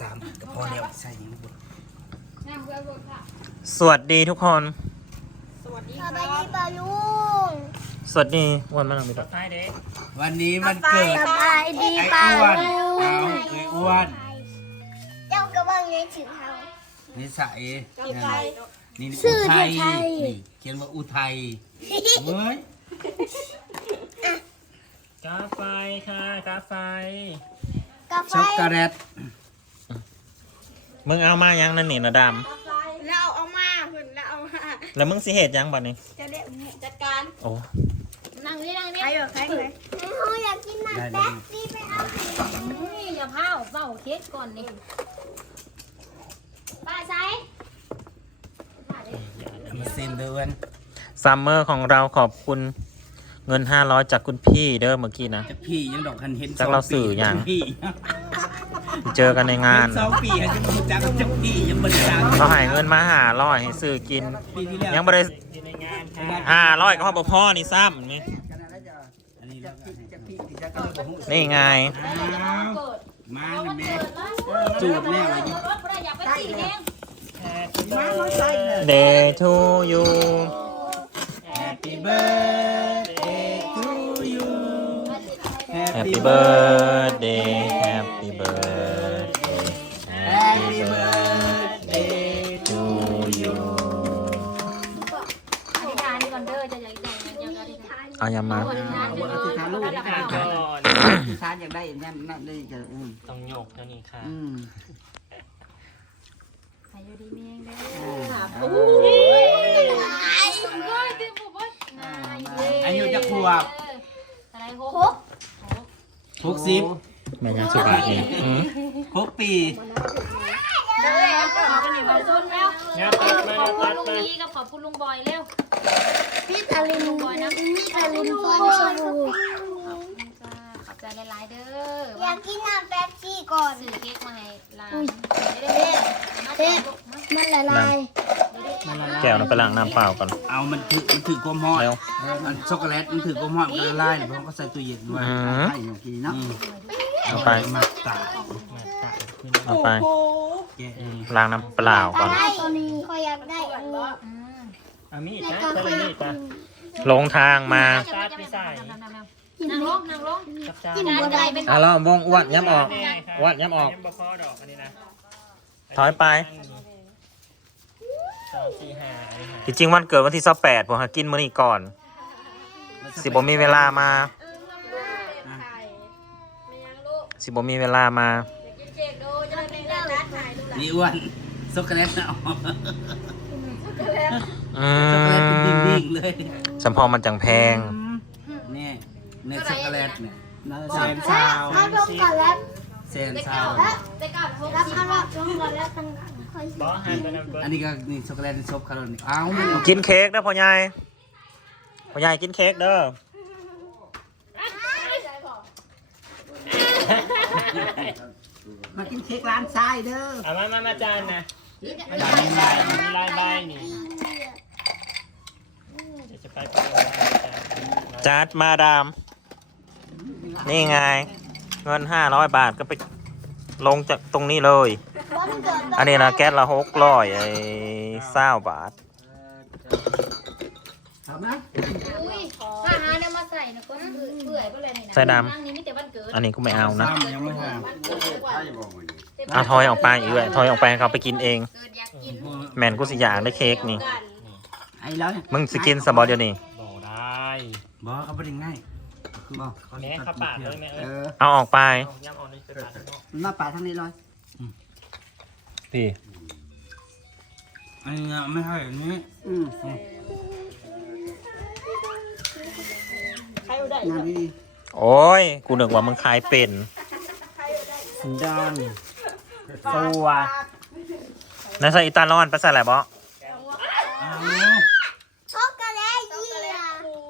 สามก็พอแล้วใส่ยังบ่สวัสดีทุกคน สวัสดีสคบายรัดีบป่าลุงสวัสดีวันมาหนังมิตรใช่เด็กวันนี้มันเกิด สบายดีไอ้ป่าอ้วนลุงเอาไอ้อ้วนเจ้ากระบังในถือเฮานิสัยนี่ชื่อุอทัยไทยนี่เขียนว่าอุทัยเว้ยกาไฟค่ะกาไฟกาแฟช็อกโกแลต มึงเอามายังนั่นนี่นะดแล้วเอามาเพื่อนแล้วเอามาำแล้วมึงสิเหตุยังบัดนี้ จะได้จัดการโอ้นั่งนี่นั่งนี่ใครอยู่ใครเลยเขาอยากกินน้ำแป๊บซี่ไปเอาให้นี่อย่าเผาเฝ้าเค้กก่อนนี่ป้าใช้เอามาเซ็นเดือนซัมเมอร์ของเราขอบคุณเงิน 500 จากคุณพี่เด้อเมื่อกี้นะ จะพี่ยังดอกคันเห็นจักเราสื่อยัง พี่ เจอกันในงานเห็สองปียังบ่รู้จักกับจักพี่ยังบ่รู้จักเขาใหายเงินมาหาร้อยให้ซื้อกิน ปีที่แล้วยังไม่ได้อยู่ในงานค่ะห้าร้อยก็พอพ่อนี่ซ้ำนี่อันนี้จักพี่จักพี่จักพี่บ่ฮู้นี่ไงอ้าวมานี่แม่จูบแน่เลยรถไม่ได้อยากไปตีแห้ง Day to you Happy birthday to you Happy birthday Happy birthday านเอายามาอธิษฐานเด้ออธิษฐานลูกอธิษฐานก่ก่ออนนทานอยากได้นั่นนั่นได้จะอืมต้องโยกเท่านี้ค่ะอืมให้อยู่ดีมีแรงเด้อ่าอโอ้โอ้ยยเฮ้ยตื่นปุ๊บปุ๊บนายอายุจะขวบอะไรหกหกสิบแม่ยังสุบาทนี่อืมหกปีเด้อขอบคุณขอบคุณแล้ว ขอบคุณลุงมาลีกับขอบคุณลุงบอยเร็วพี่ทารินบอยนะพี่ทารินฟอนชบูขอบใจหลายๆเด้ออยากกินน้ำแป๊บซี่ก่อนซื้อเค้กมาให้ลาเด้อมาเด็เด้ดมันละลายแก้วน้ำไปล้างน้ำเปล่าก่อนเอามันถือมันถือความร้อนเร็วอันช็อกโกแลตมันถือความร้อนก็ละลายเพราะเขาใส่ตู้เย็นด้วยอืมให้อย่างกี้นะเอาไปมาตาเอาไป แกะเองล้างน้ำเปล่าก่อนได้ตัวนี้คอยอยากได้อันนี้อืมเอามีดแล้วนะก็เจคออยอมียากดกินะนลงทางมานั่งลงนั่งลงกับจานกินบ่ได้เป็นอะแล้ววงอ้วนย้ำออก อ้วนย้ำออก ย้ำบ่พอดอกอันนี้นะถอยไป สองสี่ห้าอันนี้ค่ะที่จริงวันเกิดวันที่28ผมหากินมื้อนี้ก่อน สิบ่มีเวลามา สิบ่มีเวลามา นี่อ้วนช็อกโกแลตเอาอืช็อกโกแลตเป็นมดิ่งๆเลยสัมพอมันจังแพง นี่เนื้อช็อกโกแลตเนี่ยน่าแสจะนซาวเอาดมก่อนแล้วแสนซาวแต่ก่อนพกรับเอาดมก่อนแล้วตั้งคอยบอหันตัวนั้นเบิ้ลอันนี้ก็นี่ช็อกโกแลตที่ชอบคาร์โบนี่อ้าวมันกินเค้กเด้อพ่อใหญ่พ่อใหญ่กินเค้กเด้อ มากินเค้กร้านทรายเด้อเอามามามาจานนะจานนี้ลายมีลายใบนี่เดี๋ยวจะไปเปิดร้านจานจัดมาดาม นี่ไง เงินห้าร้อยบาทก็ไปลงจากตรงนี้เลยวันเกิดอันนี้นะแก๊สละหกร้อยไอ้เศร้าบาททำ ไหมอุ้ยถ้าหาเนี่ยมาใส่นะก็เปื่อยก็เลยนี่นะใส่ดนั่งนี่มีแต่วันเกิดำอันนี้ก็ไม่เอานะซ้ำยังไม่ทวันเกิดทุกวันเอาทอยออกไปอีกเลยทอยออกไปให้เขาไปกินเอง เกิดอยากกินำแมนกูสิอยากได้เค้กนี่ ไอ้แล้วเนี่ยมึงสิกินสบอเดียวนี่ บอกได้บอกเขาไม่ได้ง่ายคือบอกแม่เข้าปากเลยแม่เอเอ้ยอเอาออกไปย่ำเอานี่ไปปากข้างนอกหน้าป่าทางนี้เลยพี่อันนี้ไม่ใช่อันนี้อืม งานดีโอ้ย กูนึกว่ามึงขายเป็นดอนตัวนายใส่อิตาลอนไปใส่อะไรบออ้าวช็อกโกแลตเยี่ย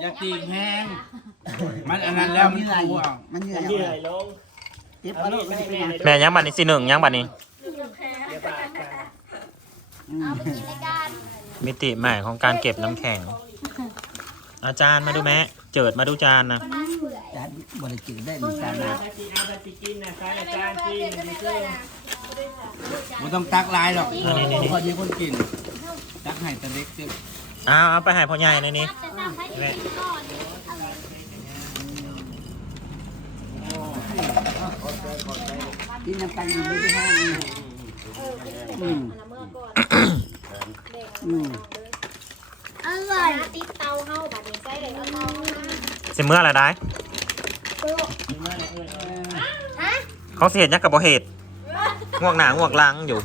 อย่าตีแห้งมันอันนั้นแล้วมันเหนื่อยกลัวมันเหนื่อยเหนื่อยลงเก็บเอาลูกมันจะเป็นยังไงแม่ยังบัตรนี้สิหนึ่งยังบัตรนี้เดี๋ยวปากกันอืมเอาไปกินรายการมิติใหม่ของการเก็บน้ำแข็ง อาจารย์มาดูแม่ เจิดมาดูจานนะจานบริจิตได้หนึ่งจานนะถ้าจีเอาถ้าจีกินนะใส่อาจารย์กินดีเกินมันต้องตักหลายหรอกคนนี้คนกิน ตักให้แต่เล็กเจ็บเอาเอาไปใหายพ่อใหญ่ในนี้จะสั่งให้ดีก่อนกินน้ำตาลอยู่ไม่ได้ห้างอืมอืม อร่อยติดเตาเฮาบัดนี้ใส่เลยเอาเตาเฮามาสิเมื่ออะไรได้ฮะเขาเสียดยักษ์กับบ่เหตุง่วงหนาง่วงหลังอยู่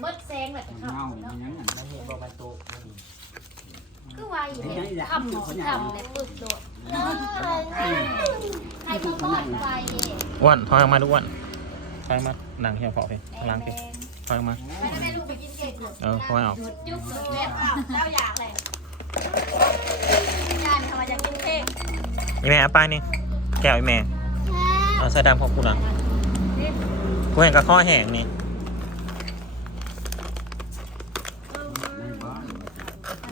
เบิดแซงแบบจะเข้าเงาอย่างนั้นมันเห็นบอกมาโตะคือว่าอยู่เนี่ยทำหมอทำเลยปึ๊บโดดใครเขาบอดไปอ้วนถอยออกมาดูอ้วนถอยออกมาหนังเหี่ยวเผาเพล้างเพถอ ยออกมาไม่ได้ลูกไปกินเก่งหรอกเออถอยออกจุ๊บจุ๊บแบบเจ้าอยากเลยยานทำไมอยากกินเค้กอีแม่เอาไปนี่แก้วอีแม่เอาใส่ดำของกูหลังกูเห็นกับข้อแห้งนี่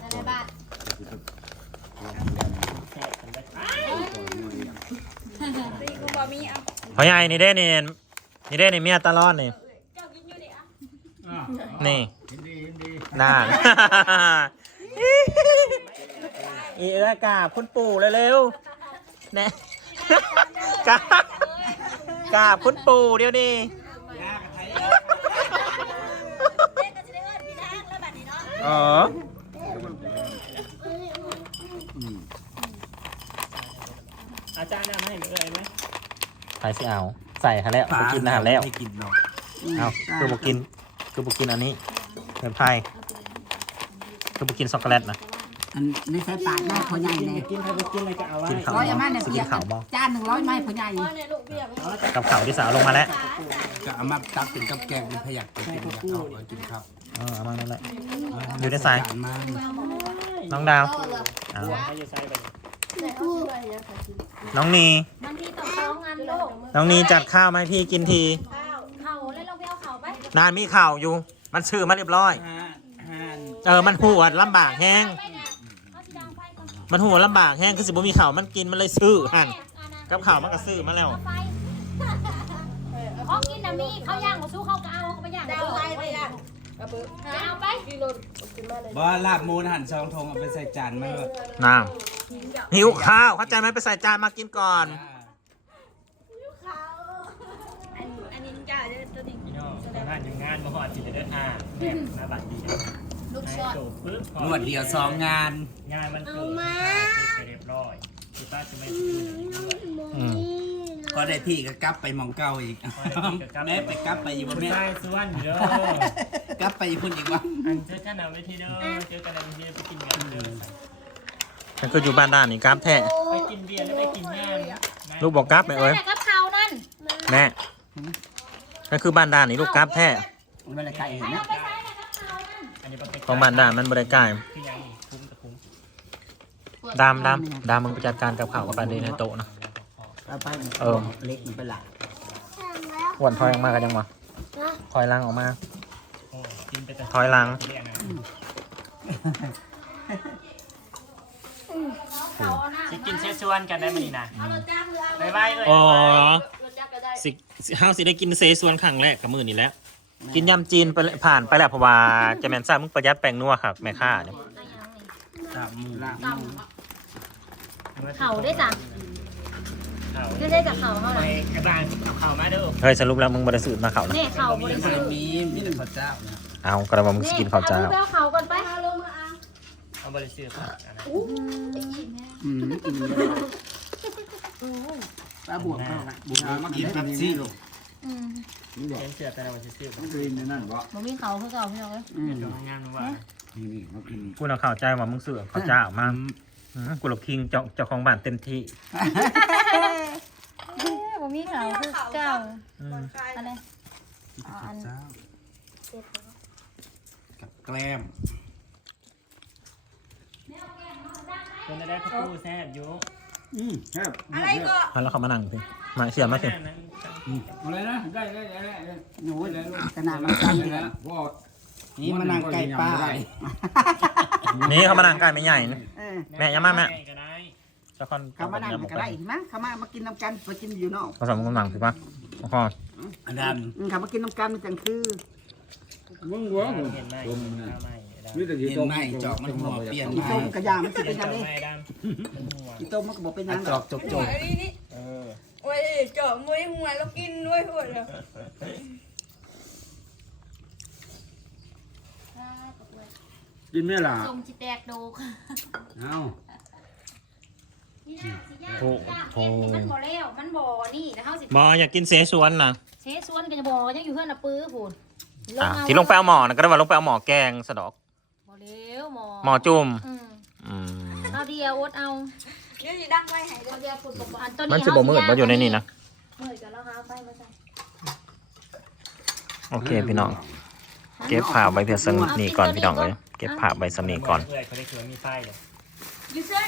อะไรบ้างแซ่บกันได้พ่อใหญ่นี่เด้นี่นี่เด้นี่เมียตลอดนี่ นี่น่าอีเอ้ยกราบคุณปู่เร็วๆแน่กราบกราบคุณปู่เดี๋ยวนี้อ๋ออาจารย์นำให้เอ่ยไหมใครสิเอา ใส่ค่ะแล้วไปกินอาหารแล้วไม่กินหรอกเอาคือบอกกิน คือบอกกินอันนี้เป็นไพ่คือบอกกินช็อกโกแลตนะอันนี้ใส่ปากได้พอใหญ่กินเลยกินใครไปกินอะไรก็เอาไว้กินข้าวร้อยอามาเนี่ยสิเปีกิยนกข้าวบ่จานหนึ่งร้อยไม้พอใหญ่กับข้าวที่สาวลงมาแล้วก็เอามาตักเป็นกับแกงเป็นพยักไปกินกับข้าวเอากินข้าวเออเอามานั่นแหละ อยู่ในสายจนมาน้องดาวเอาให้ยูไซไปน้องนีบางทีต้องร้องงานลูกน้องนีจัดข้าวมาให้พี่กินทีเขาแล้ว เราไปเอาเขาไปนานมีข่าวอยู่ มันชื่อมาเรียบร้อยห้าห้าเออ มันหัวลำบากแห้งไปนะเขาสิดังไฟก่อนมันหัวลำบากแห้งคือสิบ่มีข่าวมันกินมันเลยซื้อหันกับข่าวมันก็ซื้อมาแล้ว เอาไฟเขากินนะมีเขาย่างมาสู้เขาก็เอาเขาไปย่างดาวไฟไปย่างเอาไปบ่ลาบหมูนหั่นซองทงเอาไปใส่จานมาเลยน้ำหิวข้าวเข้าใจไหมไปใส่จานมากินก่อนพี่ น้องงานอย่างงานมาหอดจิตเดินทางแบบมาบัตรดีลูกให้ช็อตจบปึ๊บนวดเดียวสองงาน งานมันเกิดไปเรียบร้อยคือป้าจะไม่ซื้อด้วยอืมก็ได้ที่ก็กลับไปหมองเก่าอีกแม่ไปกลับไปอยู่บ่คุณแม่ชายส่วนเด้อ กลับไปอยู่พุ่นอีกว่าอันเจอกันเอาไว้ที่เด้อ เจอกันเอาไว้ที่เด้อไปกินกันเด้อฉันก็อยู่บ้านด้านนี่กราฟแท้ ไปกินเบียร์แล้วไปกินงานลูกบอกกราฟไหมเอ้ยแต่กับเขานั่นแม่ นั่นคือบ้านด้านนี่ลูกกราฟแท้มันไม่ได้ไก่ใครนะเอาไปใช้แต่กับเขานั่นอันนี้ปกติของบ้านด้านมันบริการคือยังนี่คุ้มกับคุ้มดามดามดามมึงไปจัดการกับข่าวกับประเด็นในโต๊ะนะ เอาไปเออ เล็กมันเป็นหลักหวนถอยออกมากันยังวะถอยหลังออกมา โอ้กินไปแต่ถอยหลังเรียกนะเขาเอาหน้าสิกินเชชวนกันได้มั้ยนี่นะเอารถจ้างหรือเอาบายบายเลยอ๋อรถจ้างก็ได้ สิสิห้าวสิได้กินเซซวนครั้งแรกกับมือนี่แหล้ว กินยำจีนไปเลยผ่านไปแล้วเพราะว่าจะแมนซ่ามึงประหยัดแป้งนัวครับแม่ค่าเนี่ยลาบหมูลาบต่ำเขาได้สั่งเขาไม่ได้จากเขาเขาไปน่ะกระบาลเขามาเด้อเฮ้ยสรุปแล้วมึงบริสุทธิ์มาเขานะนี่เขาบริสุทธิ์มีมีแต่พระเจ้านะเอากระบอกมึงสกินข้าวเจ้านี่เอาเขาก่อนไปเอาลงมาเอาเอาบริสุทธิ์ครับอันนั้นอืมกินเยอะ ปลาบวกเข้าละบวกมากินเป๊ปซี่ลูกอืมนี่บอกเป็นเสือแต่เราบริสุทธิ์ครับกินนั่นบอกบ่มีเขาคือเก่าพี่น้องเอ้ยอืมเป็นตัวงานรู้ว่านี่นี่เขากินกูเอาข้าวใจว่ามึงเสือข้าวเจ้ามาอืมกูหลบคิงเจ้าเจ้าของบ้านเต็มที่บ่มีเขาคือเก่าอืมอะไรอ๋ออันเจ้ากับแกล้มเป็นได้พ่อผู้แซ่บอยู่ อืมครับเอาแล้วเขามานั่งสิมาเสียมาสิอะไรนะ ได้ได้ได้ได้หนูขนาดมันสั้นเลยนะพ่อนี่มานั่งใกล้ป้านี่เขามานั่งใกล้ไม่ใหญ่นะเออแม่อย่ามาแม่ก็ได้เจ้าคอนเขามานั่งก็ได้มั้งเขามามากินน้ำกันมากินอยู่นอกผสมกำลังสิปะเจ้าคอนอันนั้นอืมเขามากินน้ำกันมันจังคือมึงหัวมึงเห็นไหมลม นะข้าวไหมดำมีแต่เห็นไหมจอกมันหัวเปลี่ยนอีไหมต้มกระยามันสิเป็เป็นนจยังอกไงไหมดำอีต้มมันก็บอกเป็นยัอังนไงจอกจกจกเออโอ้ยเจาะมวยหัวแล้วกินด้วยหัวเลยกินไหม่ล่ะทรงจิแตกโดกเอ้านี่นะสิย่างย่างเอ็นนี่มันบ่แล้วมันบ่นี่นะเฮาสิหมออยากกินเสฉวนนะเชสวนก็จะบ่ยังอยู่เฮือนน่ะปื้อพูนอะที่ลงไปเอาหมอนะก็ได้ว่าลงไปเอาหมอแกงสะดอก บ่แล้วหมอหมอจุ่มอืมอืมเอาเดียวอดเอาเดี๋ยวจะดังไว้ให้เอาเดียวพูดบ่อันตัวนี้มันจะบ่มืดบ่อยู่ในนี่นะมืดก็แล้วหาไฟมาใส่โอเคพี่น้อง เก็บภาพไว้เพียงสำนี่ก่อนพี่น้องเลยเก็บภาพไว้สำนี่ก่อน เพื่อนเขาได้คือมีไฟเลยยูเซ่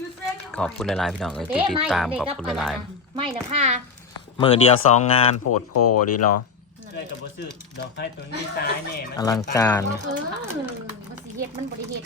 ยูเซ่ขอบคุณหลายๆพี่น้องเอ้ยที่ติดตามขอบคุณหลายไม่นะผ้าๆมือเดียวสองงานโพดโพดีรอ เพื่อนกับบ่ซื้อดอกไฟตัวนี้ซ้ายแน่มัน อลังการ เออมันสิ เฮ็ดมันบริเฮ็ด